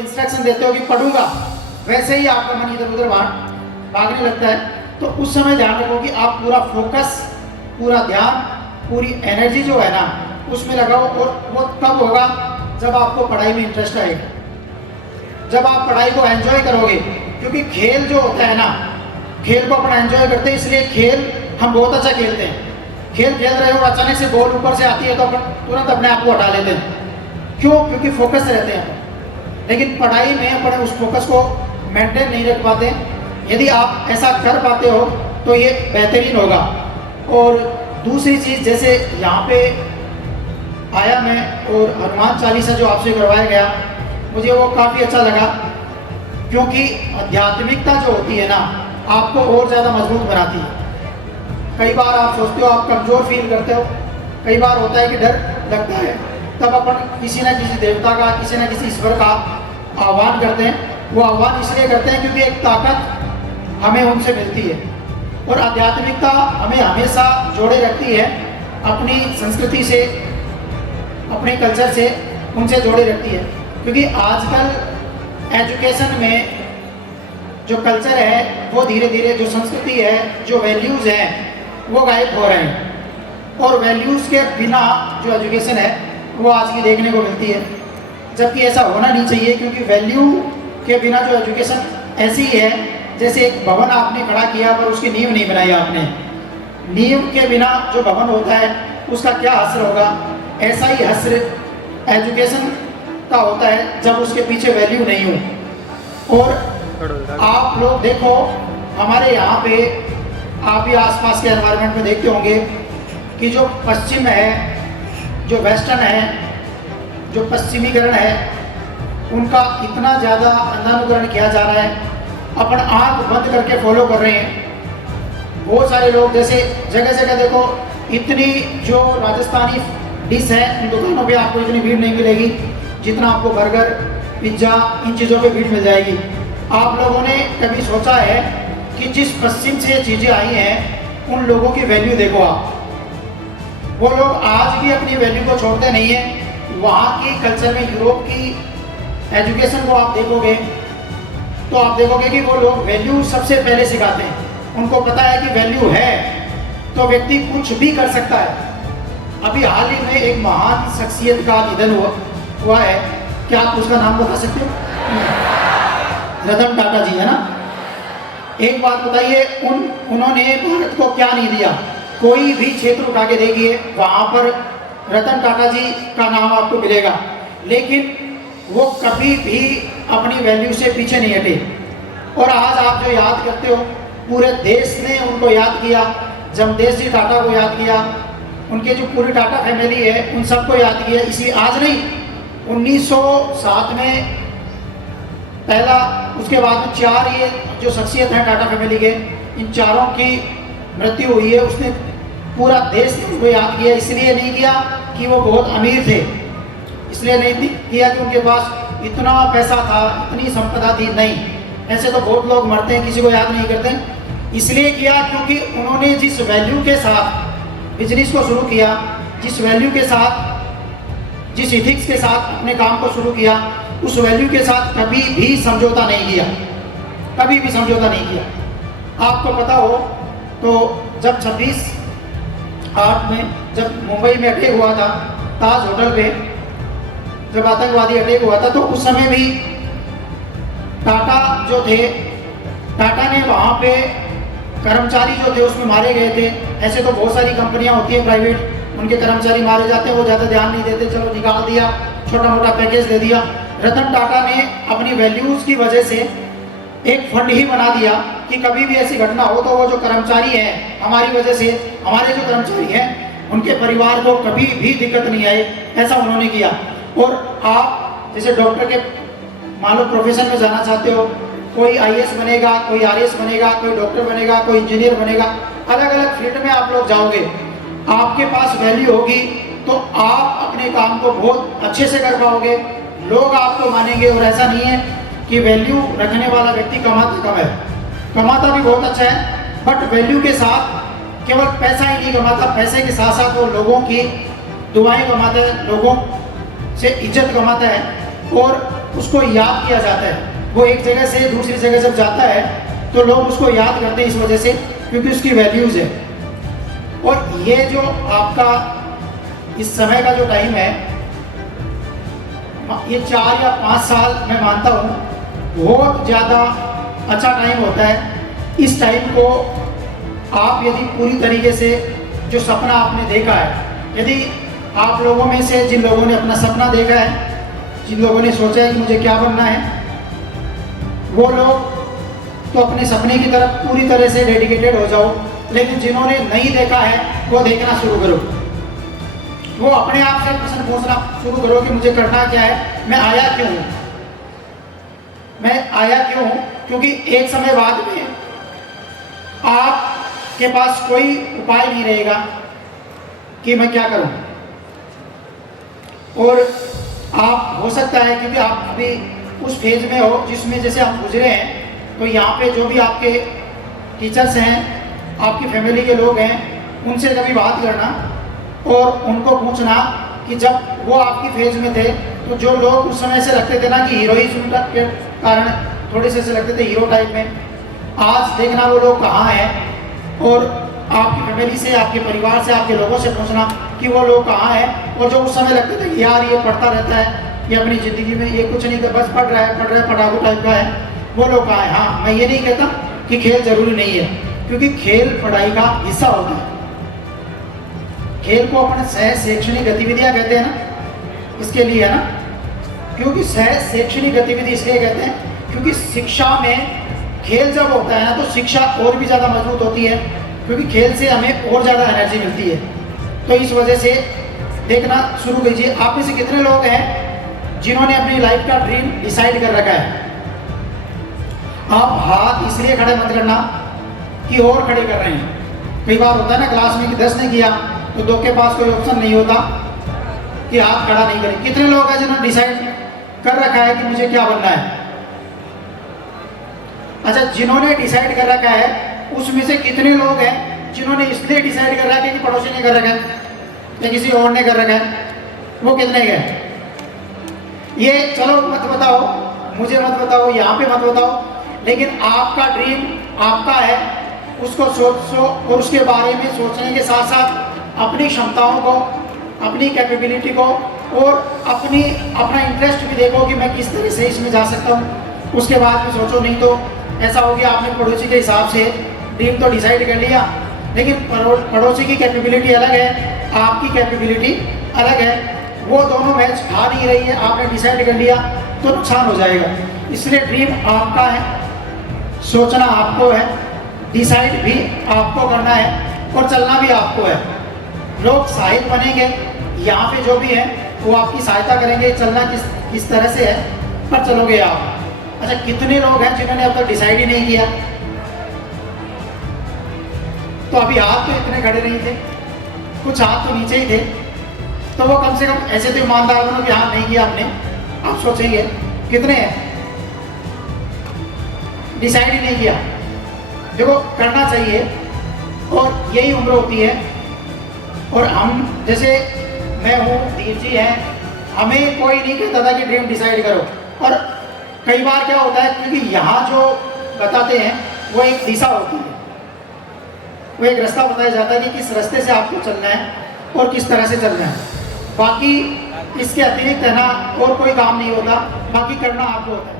Instruction देते हो कि पढ़ूंगा, वैसे ही आपका मन इधर उधर भागने लगता है। तो उस समय ध्यान रखो कि आप पूरा फोकस, पूरा ध्यान, पूरी एनर्जी जो है ना उसमें लगाओ। और वो तब होगा जब आपको पढ़ाई में इंटरेस्ट आएगा, जब आप पढ़ाई को एंजॉय करोगे। क्योंकि खेल जो होता है ना, खेल को अपना एंजॉय करते हैं, इसलिए खेल हम बहुत अच्छा खेलते हैं। खेल खेल रहे हो, अचानक से बॉल ऊपर से आती है तो अपन तुरंत अपने आप को हटा लेते हैं। क्यों? क्योंकि फोकस रहते हैं अपन। लेकिन पढ़ाई में अपन उस फोकस को मेंटेन नहीं रख पाते। यदि आप ऐसा कर पाते हो तो ये बेहतरीन होगा। और दूसरी चीज़, जैसे यहाँ पे आया मैं और हनुमान चालीसा जो आपसे करवाया गया, मुझे वो काफ़ी अच्छा लगा। क्योंकि आध्यात्मिकता जो होती है ना आपको और ज़्यादा मजबूत बनाती है। कई बार आप सोचते हो, आप कमज़ोर फील करते हो, कई बार होता है कि डर लगता है, तब अपन किसी न किसी देवता का, किसी न किसी ईश्वर का आह्वान करते हैं। वो आह्वान इसलिए करते हैं क्योंकि एक ताकत हमें उनसे मिलती है। और आध्यात्मिकता हमें हमेशा जोड़े रखती है अपनी संस्कृति से, अपने कल्चर से, उनसे जोड़े रखती है। क्योंकि आजकल एजुकेशन में जो कल्चर है वो धीरे धीरे, जो संस्कृति है, जो वैल्यूज़ हैं वो गायब हो रहे हैं। और वैल्यूज़ के बिना जो एजुकेशन है वो आज की देखने को मिलती है, जबकि ऐसा होना नहीं चाहिए। क्योंकि वैल्यू के बिना जो एजुकेशन ऐसी है जैसे एक भवन आपने खड़ा किया पर उसकी नींव नहीं बनाई आपने। नींव के बिना जो भवन होता है उसका क्या असर होगा, ऐसा ही असर एजुकेशन का होता है जब उसके पीछे वैल्यू नहीं हो। और आप लोग देखो, हमारे यहाँ पे आप भी आसपास के एनवायरनमेंट में देखते होंगे कि जो पश्चिम है, जो वेस्टर्न है, जो पश्चिमीकरण है, उनका इतना ज़्यादा अंधानुकरण किया जा रहा है, अपन आँख बंद करके फॉलो कर रहे हैं। बहुत सारे लोग, जैसे जगह जगह देखो, इतनी जो राजस्थानी डिश है उन दुकानों पे आपको इतनी भीड़ नहीं मिलेगी जितना आपको बर्गर, पिज्ज़ा, इन चीज़ों पे भीड़ मिल जाएगी। आप लोगों ने कभी सोचा है कि जिस पश्चिम से चीज़ें आई हैं उन लोगों की वैल्यू देखो आप, वो लोग आज भी अपनी वैल्यू को छोड़ते नहीं हैं। वहाँ की कल्चर में, यूरोप की एजुकेशन को आप देखोगे तो आप देखोगे कि वो लोग वैल्यू सबसे पहले सिखाते हैं। उनको पता है कि वैल्यू है तो व्यक्ति कुछ भी कर सकता है। अभी हाल ही में एक महान शख्सियत का निधन हुआ है, क्या आप उसका नाम बता सकते हो? रतन टाटा जी, है ना। एक बात बताइए, उन्होंने भारत को क्या नहीं दिया? कोई भी क्षेत्र उठा के देखिए, वहाँ पर रतन टाटा जी का नाम आपको मिलेगा। लेकिन वो कभी भी अपनी वैल्यू से पीछे नहीं हटे। और आज आप जो याद करते हो, पूरे देश ने उनको याद किया, जमशेद जी टाटा को याद किया, उनके जो पूरी टाटा फैमिली है उन सबको याद किया। इसी आज नहीं, 1907 में पहला, उसके बाद में 4 ये जो शख्सियत हैं टाटा फैमिली के, इन चारों की मृत्यु हुई है। उसने पूरा देश ने उनको याद किया। इसलिए नहीं किया कि वो बहुत अमीर थे, इसलिए नहीं किया कि उनके पास इतना पैसा था, इतनी संपदा थी, नहीं। ऐसे तो बहुत लोग मरते हैं, किसी को याद नहीं करते। इसलिए किया क्योंकि उन्होंने जिस वैल्यू के साथ बिजनेस को शुरू किया, जिस वैल्यू के साथ, जिस इथिक्स के साथ अपने काम को शुरू किया, उस वैल्यू के साथ कभी भी समझौता नहीं किया, कभी भी समझौता नहीं किया। आपको पता हो तो जब 26/8 में जब मुंबई में अटैक हुआ था, ताज होटल पे जब आतंकवादी अटैक हुआ था, तो उस समय भी टाटा जो थे, टाटा ने वहाँ पे कर्मचारी जो थे उसमें मारे गए थे। ऐसे तो बहुत सारी कंपनियां होती है प्राइवेट, उनके कर्मचारी मारे जाते हैं, वो ज़्यादा ध्यान नहीं देते, चलो निकाल दिया, छोटा मोटा पैकेज दे दिया। रतन टाटा ने अपनी वैल्यूज़ की वजह से एक फंड ही बना दिया कि कभी भी ऐसी घटना हो तो वो जो कर्मचारी हैं, हमारी वजह से हमारे जो कर्मचारी हैं उनके परिवार को कभी भी दिक्कत नहीं आए, ऐसा उन्होंने किया। और आप जैसे डॉक्टर के मान लो प्रोफेशन में जाना चाहते हो, कोई IAS बनेगा, कोई RS बनेगा, कोई डॉक्टर बनेगा, कोई इंजीनियर बनेगा, अलग अलग फील्ड में आप लोग जाओगे। आपके पास वैल्यू होगी तो आप अपने काम को बहुत अच्छे से कर पाओगे, लोग आपको मानेंगे। और ऐसा नहीं है कि वैल्यू रखने वाला व्यक्ति कमाता कम है, कमाता भी बहुत अच्छा है, बट वैल्यू के साथ केवल पैसा ही नहीं कमाता, पैसे के साथ साथ वो लोगों की दुआएं कमाता है, लोगों से इज्जत कमाता है। और उसको याद किया जाता है। वो एक जगह से दूसरी जगह जब जाता है तो लोग उसको याद करते हैं इस वजह से, क्योंकि उसकी वैल्यूज़ है। और ये जो आपका इस समय का जो टाइम है, ये 4 या 5 साल मैं मानता हूँ बहुत ज़्यादा अच्छा टाइम होता है। इस टाइम को आप यदि पूरी तरीके से जो सपना आपने देखा है, यदि आप लोगों में से जिन लोगों ने अपना सपना देखा है, जिन लोगों ने सोचा है कि मुझे क्या बनना है, वो लोग तो अपने सपने की तरफ पूरी तरह से डेडिकेटेड हो जाओ। लेकिन जिन्होंने नहीं देखा है वो देखना शुरू करो। वो अपने आप से प्रश्न पूछना शुरू करो कि मुझे करना क्या है, मैं आया क्यों हूँ, मैं आया क्यों हूँ। क्योंकि एक समय बाद में आपके पास कोई उपाय नहीं रहेगा कि मैं क्या करूँ। और आप हो सकता है क्योंकि आप अभी उस फेज में हो जिसमें जैसे आप गुजरे हैं, तो यहाँ पे जो भी आपके टीचर्स हैं, आपकी फैमिली के लोग हैं, उनसे कभी बात करना और उनको पूछना कि जब वो आपकी फेज में थे तो जो लोग उस समय से लगते थे ना कि हीरोइज्म के कारण थोड़े से लगते थे हीरो टाइप में, आज देखना वो लोग कहाँ हैं। और आपकी फैमिली से, आपके परिवार से, आपके लोगों से पूछना कि वो लोग कहाँ हैं। और जो उस समय लगते थे कि यार ये पढ़ता रहता है, ये अपनी ज़िंदगी में ये कुछ नहीं कर, बस पढ़ रहा है पढ़ाकू टाइप का है, वो लोग कहाँ हैं। हाँ, मैं ये नहीं कहता कि खेल जरूरी नहीं है, क्योंकि खेल पढ़ाई का हिस्सा होता है। खेल को अपन सह शैक्षणिक गतिविधियाँ कहते हैं ना, इसके लिए है ना, क्योंकि सह शैक्षणिक गतिविधि इसलिए कहते हैं क्योंकि शिक्षा में खेल जब होता है ना तो शिक्षा और भी ज़्यादा मजबूत होती है, क्योंकि खेल से हमें और ज़्यादा एनर्जी मिलती है। तो इस वजह से देखना शुरू कीजिए। आप में से कितने लोग हैं जिन्होंने अपनी लाइफ का ड्रीम डिसाइड कर रखा है? आप हाथ इसलिए खड़े मत करना कि और खड़े कर रहे हैं। कई बार होता है ना क्लास में कि 10 ने किया तो 2 के पास कोई ऑप्शन नहीं होता कि हाथ खड़ा नहीं करें। कितने लोग हैं जिन्होंने डिसाइड कर रखा है कि मुझे क्या बनना है? अच्छा, जिन्होंने डिसाइड कर रखा है उसमें से कितने लोग हैं जिन्होंने इसलिए डिसाइड कर रखा है कि पड़ोसी ने कर रखा है या किसी और ने कर रखा है? वो कितने गए? ये चलो मत बताओ, मुझे मत बताओ, यहाँ पे मत बताओ, लेकिन आपका ड्रीम आपका है, उसको सोचो। और उसके बारे में सोचने के साथ साथ अपनी क्षमताओं को, अपनी कैपेबिलिटी को और अपना इंटरेस्ट भी देखो कि मैं किस तरह से इसमें जा सकता हूँ। उसके बाद में सोचो। नहीं तो ऐसा हो गया आपने पड़ोसी के हिसाब से ड्रीम तो डिसाइड कर लिया, लेकिन पड़ोसी की कैपेबिलिटी अलग है, आपकी कैपेबिलिटी अलग है, वो दोनों मैच खा नहीं रही है, आपने डिसाइड कर लिया तो नुकसान हो जाएगा। इसलिए ड्रीम आपका है, सोचना आपको है, डिसाइड भी आपको करना है और चलना भी आपको है। लोग सहायक बनेंगे, यहाँ पे जो भी है वो आपकी सहायता करेंगे, चलना किस तरह से है पर चलोगे आप। अच्छा, कितने लोग हैं जिन्होंने अब तक डिसाइड ही नहीं किया? तो अभी हाथ तो इतने खड़े नहीं थे, कुछ हाथ तो नीचे ही थे, तो वो कम से कम ऐसे तो ईमानदार बनो कि हाँ नहीं किया हमने। आप सोचेंगे कितने हैं डिसाइड ही नहीं किया? देखो, करना चाहिए और यही उम्र होती है। और हम जैसे मैं हूँ, धीर जी हैं, हमें कोई नहीं कहता था कि ड्रीम डिसाइड करो। और कई बार क्या होता है, क्योंकि यहाँ जो बताते हैं वो एक दिशा होती है, वो एक रास्ता बताया जाता है कि किस रास्ते से आपको चलना है और किस तरह से चलना है। बाकी इसके अतिरिक्त है ना और कोई काम नहीं होता, बाकी करना आपको होता है।